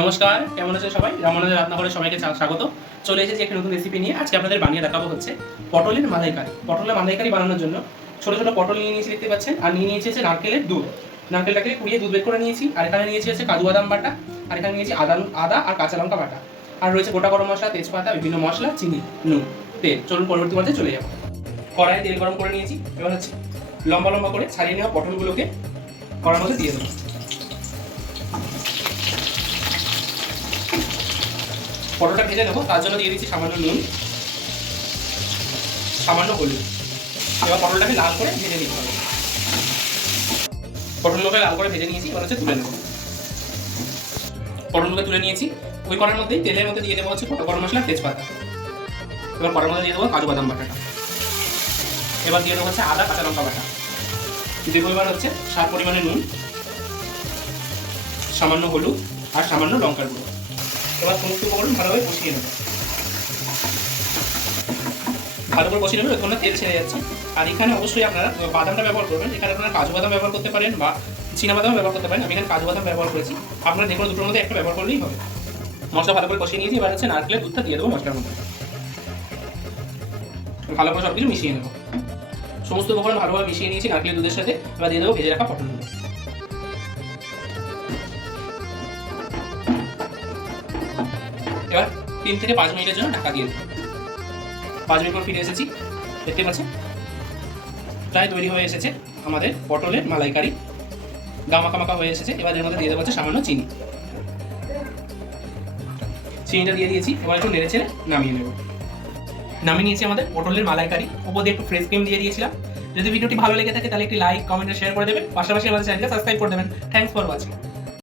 নমস্কার, কেমন আছেন সবাই? রামানুজের রান্নাঘরে সবাইকে স্বাগত। চলে এসেছি একটি নতুন রেসিপি নিয়ে। আজকে আপনাদের বানিয়ে দেখাবো হচ্ছে পটলের মালাইকারি। পটলের মালাইকারি বানানোর জন্য ছোট ছোট পটল নিয়ে নিয়েছি, দেখতে পাচ্ছেন। আর নিয়ে নিয়েছি হচ্ছে নারকেলের দুধ। নারকেলটাকে কুড়িয়ে দুধ বের করে নিয়েছি। আর এখানে নিয়েছি হচ্ছে কাজু বাদাম বাটা। আর এখানে নিয়েছি আদা আর কাঁচা লঙ্কা বাটা। আর রয়েছে গোটা গরম মশলা, তেজপাতা, বিভিন্ন মশলা, চিনি, নুন, তেল। চলুন পরবর্তী পর্যায়ে চলে যাবো। কড়াইয়ে তেল গরম করে নিয়েছি। এবার হচ্ছে লম্বা লম্বা করে ছাড়িয়ে নেওয়া পটলগুলোকে কড়ার মধ্যে দিয়ে দেবো। পটলটা ভেজে নেবো, তার জন্য দিয়ে দিচ্ছি সামান্য নুন, সামান্য হলুদ। এবার পটলটাকে লাল করে ভেজে নিতে হবে। পটলগুলোকে লাল করে ভেজে নিয়েছি, এবার হচ্ছে তুলে নেবো। পটলগুলোকে তুলে নিয়েছি। ওই কড়ার মধ্যেই তেলের মধ্যে দিয়ে দেবো হচ্ছে গোটা গরম মশলা, তেজপাতা। এবার কড়ার মধ্যে দিয়ে দেবো কাজু বাদাম বাটাটা। এবার দিয়ে দেবো হচ্ছে আদা কাঁচা লঙ্কা বাটা। দেবো এবার হচ্ছে স্বাদ পরিমাণে নুন, সামান্য হলুদ আর সামান্য লঙ্কার গুঁড়ো। এবার সমস্ত উপকরণ ভালোভাবে কষিয়ে নেবো। ভালো করে কষিয়ে নেবেন, ওখানে তেল ছেড়ে যাচ্ছে। আর এখানে অবশ্যই আপনারা বাদামটা ব্যবহার করবেন। এখানে আপনারা কাজু বাদাম ব্যবহার করতে পারেন বা চীনা বাদাম ব্যবহার করতে পারেন। আমি এখানে কাজু বাদাম ব্যবহার করেছি। আপনারা যে কোনো দুটোর মধ্যে একটা ব্যবহার করলেই হবে। মশলা ভালো করে কষিয়ে নিয়েছি। এবার হচ্ছে নারকেলের দুধটা দিয়ে দেবো মশলার মধ্যে। ভালো করে সব কিছু মিশিয়ে নেবো। সমস্ত উপকরণ ভালোভাবে মিশিয়ে নিয়েছি নারকেলের দুধের সাথে। এবার দিয়ে দেবো ভেজে রাখা পটলগুলো। এবার 3 থেকে 5 মিনিটের জন্য ঢাকা দিয়ে দেবো। 5 মিনিট পর ফিরে এসেছি, দেখতে পাচ্ছেন প্রায় তৈরি হয়ে এসেছে আমাদের পটলের মালাইকারি। মাখা মাখা হয়ে এসেছে। এবার এর মধ্যে দিয়ে দেবো হচ্ছে সামান্য চিনি। চিনিটা দিয়ে দিয়েছি। এবার একটু নেড়ে চেড়ে নামিয়ে নেব। নামিয়ে নিয়েছি আমাদের পটলের মালাইকারি। উপর দিয়ে একটু ফ্রেশ ক্রিম দিয়ে দিয়েছিলাম। যদি ভিডিওটি ভালো লেগে থাকে তাহলে একটি লাইক, কমেন্ট, শেয়ার করে দেবেন। পাশাপাশি আমাদের চ্যানেলকে সাবস্ক্রাইব করে দেবেন। Thanks for watching.